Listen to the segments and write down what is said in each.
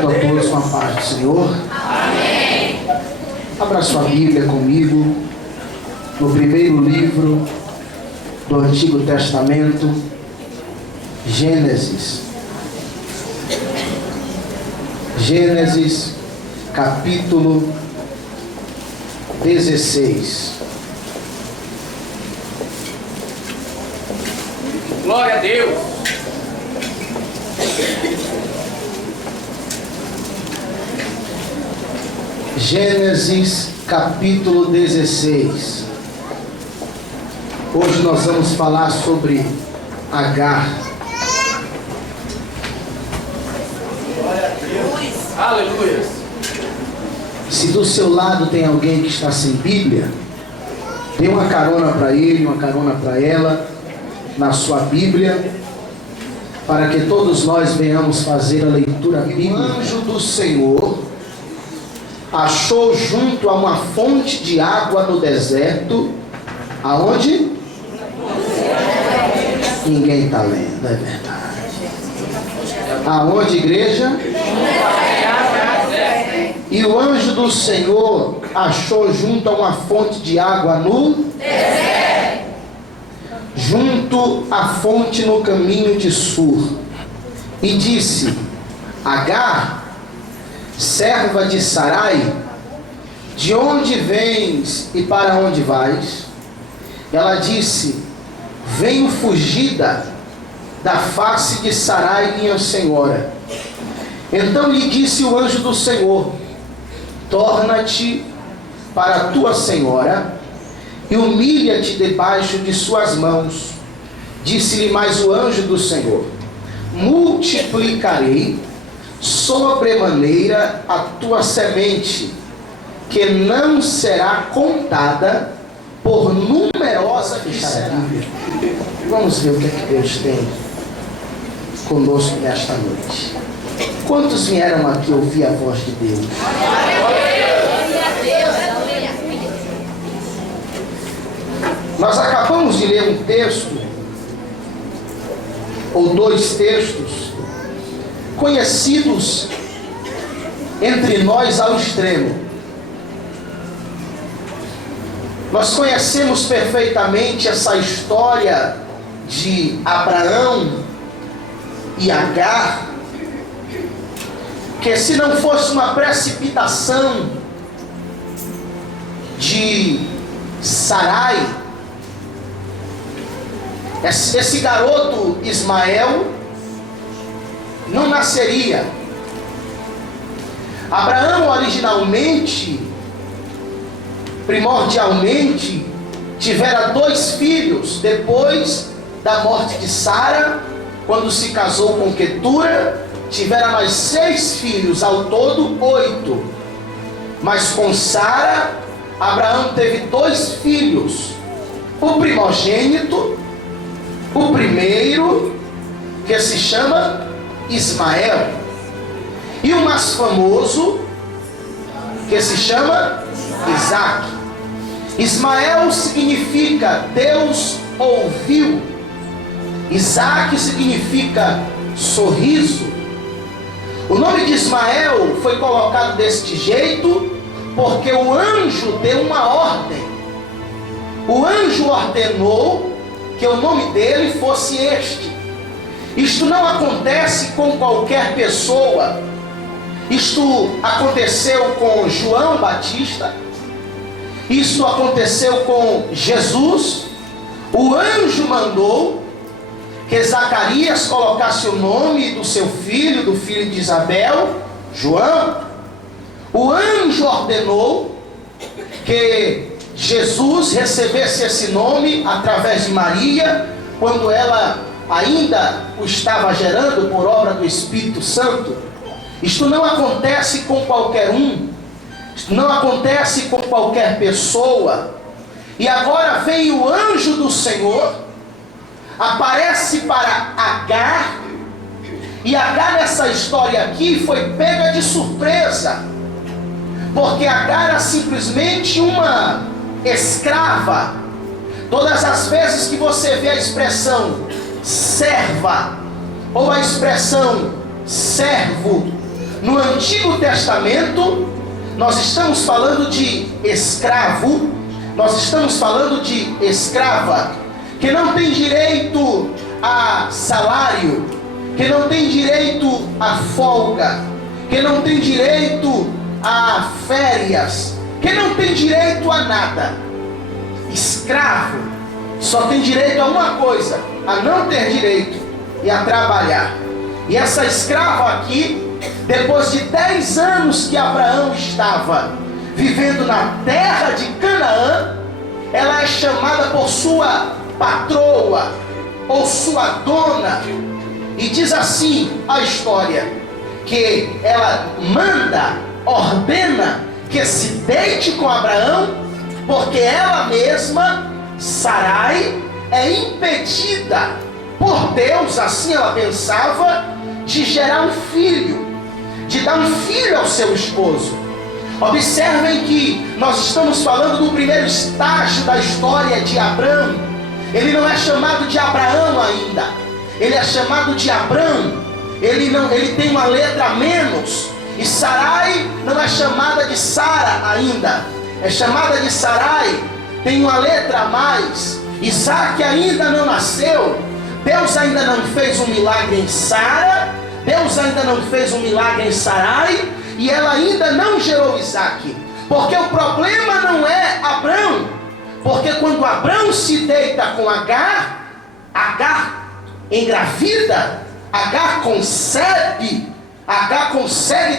Cumprimento a todos com a paz do Senhor. Amém. Abra sua Bíblia comigo no primeiro livro do Antigo Testamento, Gênesis. Gênesis, capítulo 16. Glória a Deus. Gênesis capítulo 16. Hoje nós vamos falar sobre Agar. Aleluia. Se do seu lado tem alguém que está sem Bíblia, dê uma carona para ele, uma carona para ela na sua Bíblia, para que todos nós venhamos fazer a leitura bíblica. O anjo do Senhor achou junto a uma fonte de água no deserto. Aonde? Ninguém está lendo, é verdade. Aonde, igreja? E o anjo do Senhor achou junto a uma fonte de água no deserto, junto à fonte no caminho de Sur, e disse: Agar, serva de Sarai, de onde vens e para onde vais? Ela disse: venho fugida da face de Sarai, minha senhora. Então lhe disse o anjo do Senhor: torna-te para a tua senhora e humilha-te debaixo de suas mãos. Disse-lhe mais o anjo do Senhor: multiplicarei sobremaneira a tua semente, que não será contada por numerosa que será. Vamos ver o que é que Deus tem conosco nesta noite. Quantos vieram aqui ouvir a voz de Deus? Nós acabamos de ler um texto, ou dois textos, conhecidos entre nós ao extremo. Nós conhecemos perfeitamente essa história de Abraão e Agar, que se não fosse uma precipitação de Sarai, esse garoto Ismael não nasceria. Abraão originalmente, primordialmente, tivera 2 filhos depois da morte de Sara, quando se casou com Quetura. Tivera mais 6 filhos, ao todo 8. Mas com Sara, Abraão teve 2 filhos. O primogênito, o primeiro, que se chama Ismael, e o mais famoso, que se chama Isaac. Ismael significa Deus ouviu. Isaac significa sorriso. O nome de Ismael foi colocado deste jeito porque o anjo deu uma ordem. O anjo ordenou que o nome dele fosse este. Isto não acontece com qualquer pessoa. Isto aconteceu com João Batista. Isso aconteceu com Jesus. O anjo mandou que Zacarias colocasse o nome do seu filho, do filho de Isabel, João. O anjo ordenou que Jesus recebesse esse nome através de Maria, quando ela ainda o estava gerando por obra do Espírito Santo. Isto não acontece com qualquer um, isto não acontece com qualquer pessoa. E agora vem o anjo do Senhor, aparece para Agar, e Agar nessa história aqui foi pega de surpresa, porque Agar era simplesmente uma escrava. Todas as vezes que você vê a expressão serva ou a expressão servo, No Antigo Testamento, nós estamos falando de escravo, nós estamos falando de escrava, que não tem direito a salário, que não tem direito a folga, que não tem direito a férias, que não tem direito a nada. Escravo só tem direito a uma coisa: a não ter direito e a trabalhar. E essa escrava aqui, depois de 10 anos que Abraão estava vivendo na terra de Canaã, ela é chamada por sua patroa ou sua dona, e diz assim a história, que ela ordena que se deite com Abraão, porque ela mesma, Sarai, é impedida por Deus, assim ela pensava, de gerar um filho, de dar um filho ao seu esposo. Observem que nós estamos falando do primeiro estágio da história de Abraão. Ele não é chamado de Abraão ainda, ele é chamado de Abrão. Ele tem uma letra a menos. E Sarai não é chamada de Sara ainda, é chamada de Sarai, tem uma letra a mais. Isaac ainda não nasceu, Deus ainda não fez um milagre em Sara, Deus ainda não fez um milagre em Sarai, e ela ainda não gerou Isaac. Porque o problema não é Abrão, porque quando Abrão se deita com Agar, Agar engravida, Agar consegue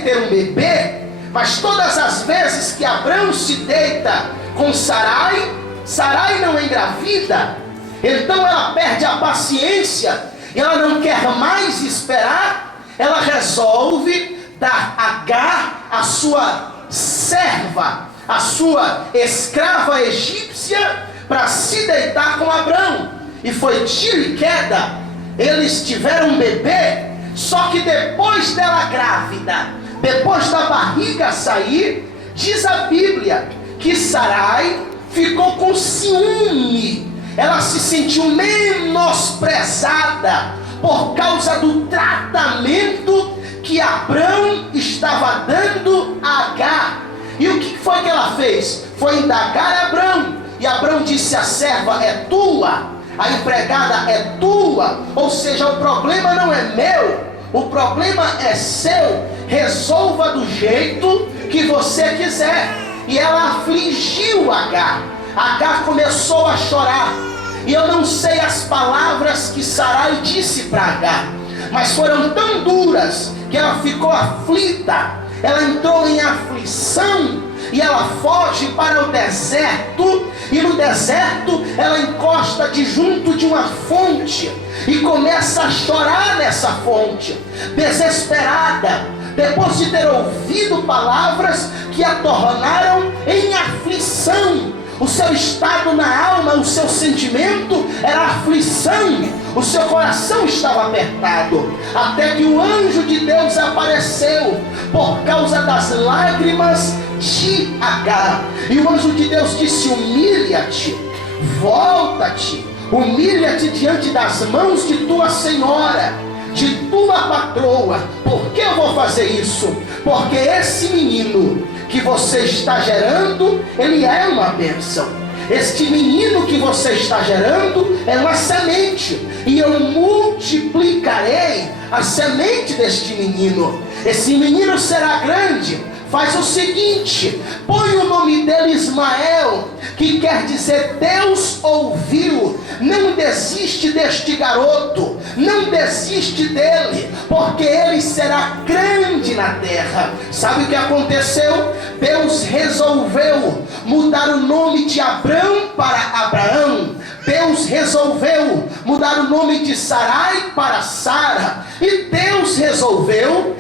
ter um bebê, mas todas as vezes que Abrão se deita com Sarai, Sarai não engravida. Então ela perde a paciência, e ela não quer mais esperar. Ela resolve dar Agar, a sua serva, a sua escrava egípcia, para se deitar com Abrão. E foi tiro e queda. Eles tiveram um bebê. Só que depois dela grávida, depois da barriga sair, diz a Bíblia que Sarai ficou com ciúme. Ela se sentiu menosprezada por causa do tratamento que Abrão estava dando a Agar. E o que foi que ela fez? Foi indagar a Abrão. E Abrão disse: a serva é tua, a empregada é tua. Ou seja, o problema não é meu, o problema é seu. Resolva do jeito que você quiser. E ela afligiu Agar. Agar começou a chorar. E eu não sei as palavras que Sarai disse para Agar, mas foram tão duras que ela ficou aflita. Ela entrou em aflição e ela foge para o deserto. E no deserto ela encosta junto de uma fonte e começa a chorar nessa fonte, desesperada, depois de ter ouvido palavras que a tornaram em aflição. O seu estado na alma, o seu sentimento era aflição. O seu coração estava apertado. Até que o anjo de Deus apareceu por causa das lágrimas de Agar. E o anjo de Deus disse: humilha-te, volta-te, humilha-te diante das mãos de tua senhora, de tua patroa. Por que eu vou fazer isso? Porque esse menino que você está gerando, ele é uma bênção. Este menino que você está gerando é uma semente, e eu multiplicarei a semente deste menino. Esse menino será grande. Faz o seguinte: põe o nome dele Ismael, que quer dizer Deus ouviu. Não desiste deste garoto, não desiste dele, porque ele será grande na terra. Sabe o que aconteceu? Deus resolveu mudar o nome de Abrão para Abraão. Deus resolveu mudar o nome de Sarai para Sara. E Deus resolveu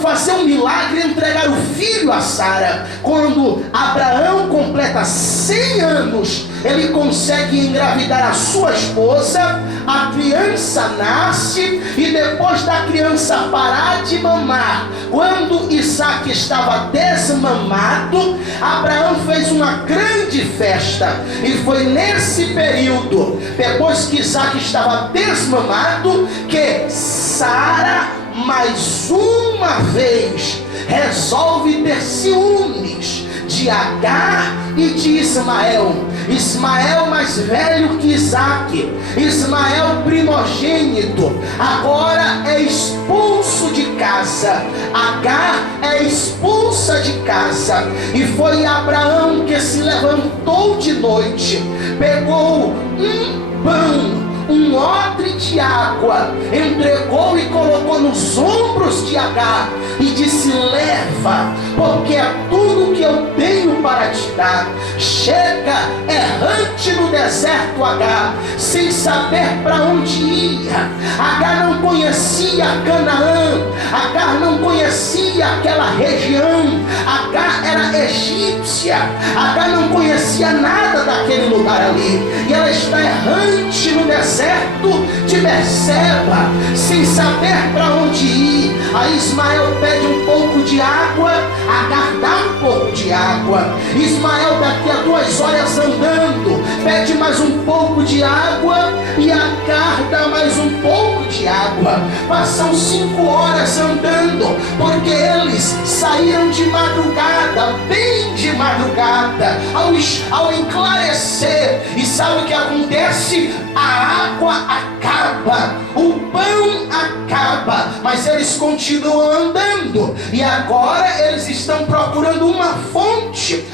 fazer um milagre, entregar o filho a Sara. Quando Abraão completa 100 anos, ele consegue engravidar a sua esposa. A criança nasce, e depois da criança parar de mamar, quando Isaac estava desmamado, Abraão fez uma grande festa. E foi nesse período, depois que Isaac estava desmamado, que Sara mais uma vez resolve ter ciúmes de Agar e de Ismael. Ismael mais velho que Isaque, Ismael primogênito, agora é expulso de casa. Agar é expulsa de casa. E foi Abraão que se levantou de noite, pegou um pão, um odre de água, entregou e colocou nos ombros de Agar e disse: leva, porque é tudo que eu tenho para te dar. Chega errante no deserto, Agar, sem saber para onde ia. Agar não conhecia Canaã, Agar não conhecia aquela região, Agar era egípcia, Agar não conhecia nada daquele lugar ali, e ela está errante no deserto de Berseba, sem saber para onde ir. Aí Ismael pede um pouco de água, Agar dá um pouco de água. Ismael, daqui a 2 horas andando, pede mais um pouco de água, e Agar dá mais um pouco de água. Passam 5 horas andando, porque eles saíram de madrugada, bem de madrugada, ao enclarecer. E sabe o que acontece? A água acaba, o pão acaba, mas eles continuam andando, e agora eles estão procurando uma fonte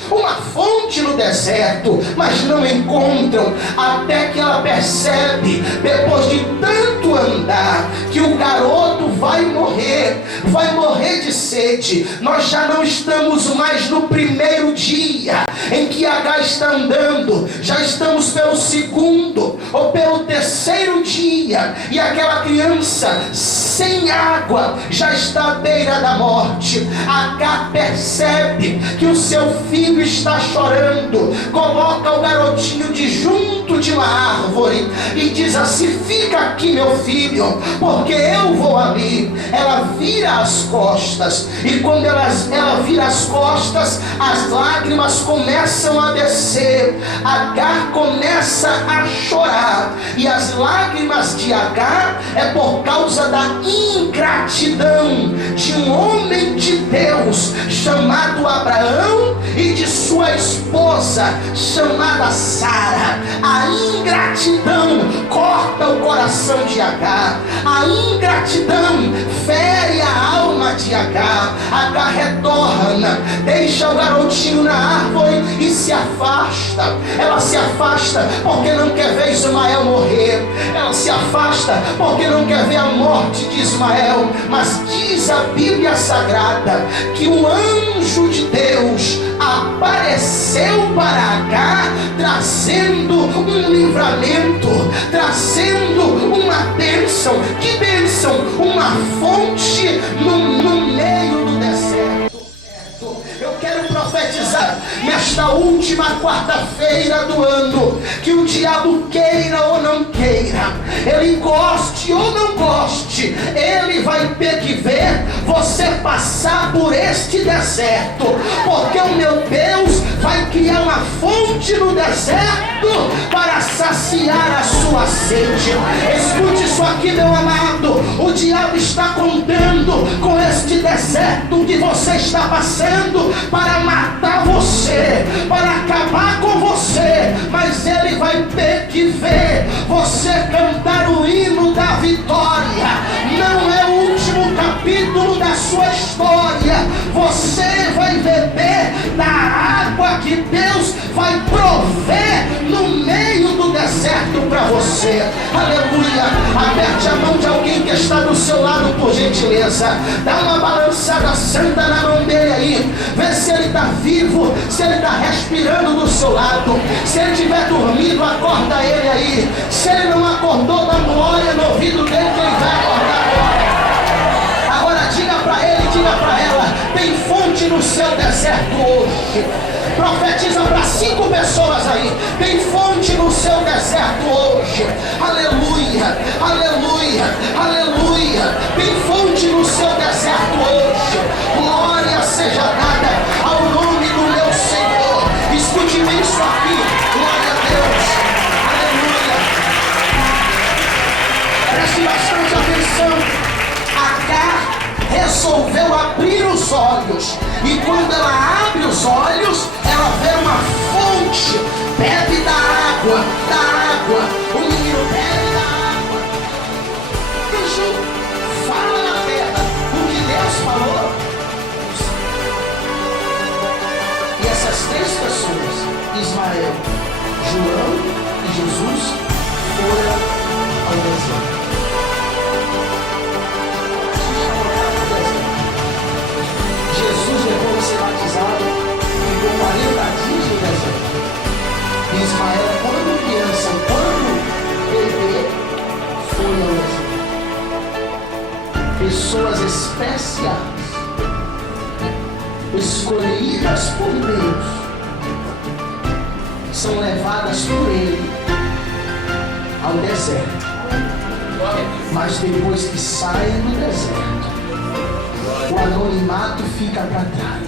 no deserto, mas não encontram, até que ela percebe, depois de tanto andar, que o garoto vai morrer de sede. Nós já não estamos mais no primeiro dia em que Agar está andando, já estamos pelo 2º ou pelo 3º dia, e aquela criança sem água já está à beira da morte. Agar percebe que o seu filho está chorando, coloca o garotinho junto de uma árvore e diz assim: fica aqui, meu filho, porque eu vou ali. Ela vira as costas, e quando ela vira as costas, as lágrimas começam a descer. Agar começa a chorar, e as lágrimas de Agar é por causa da ingratidão de um homem de Deus chamado Abraão e de sua esposa chamada Sara. A ingratidão corta o coração de Agar, a ingratidão fere a alma de Agar. Agar retorna, deixa o garotinho na árvore e se afasta. Ela se afasta porque não quer ver Ismael morrer, ela se afasta porque não quer ver a morte de Ismael. Mas diz a Bíblia Sagrada que o anjo de Deus apareceu para Agar, trazendo um livramento, trazendo uma bênção. Que bênção? Uma fonte no meio do deserto. Eu quero profetizar nesta última quarta-feira do ano, que o diabo queira ou não queira, ele goste ou não goste, ele vai ter que ver você passar por este deserto, porque o meu Deus vai criar uma fonte no deserto para saciar a sua sede. Escute isso aqui, meu amado, o diabo está contando com este deserto que você está passando para matar você, para acabar com você, mas ele vai ter que ver você cantar o hino da vitória. Não é o último capítulo da sua história. Você vai beber da água que Deus vai prover no meio do deserto para você. Aleluia. Aperte a mão de alguém que está do seu lado, por gentileza. Dá uma balançada santa na mão dele aí, vê se ele está vivo, se ele está respirando do seu lado. Se ele estiver dormindo, acorda ele aí. Se ele não acordou, dá glória no ouvido dele que ele vai acordar agora. Agora diga para ele, diga para ela: tem fonte no seu deserto hoje. Profetiza para 5 pessoas aí: tem fonte no seu deserto hoje. Aleluia, aleluia, aleluia. Tem fonte no seu deserto hoje. Glória seja dada ao nome do meu Senhor. Escute bem isso aqui. Glória a Deus. Aleluia. Preste bastante atenção. Agar olhos. E quando ela abre os olhos, ela vê uma fonte. Bebe da água, da água. O menino bebe da água. Isso fala na terra o que Deus falou. E essas três pessoas, Ismael, João e Jesus, foram ao deserto. Jesus, depois de ser batizado, ficou 40 dias no deserto. E Ismael, quando criança, quando bebê, foi ao deserto. Pessoas especiais, escolhidas por Deus, são levadas por Ele ao deserto. Mas depois que saem do deserto, o anonimato fica para trás.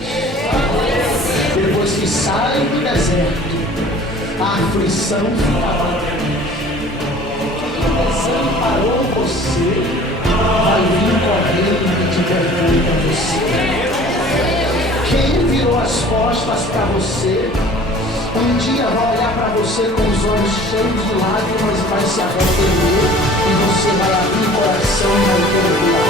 Depois que saem do deserto, a aflição fica para trás. Quem desamparou você vai vir correndo e pedir perdão para você. Quem virou as costas para você, um dia vai olhar para você com os olhos cheios de lágrimas, vai se arrepender e você vai abrir o coração e vai perdoar.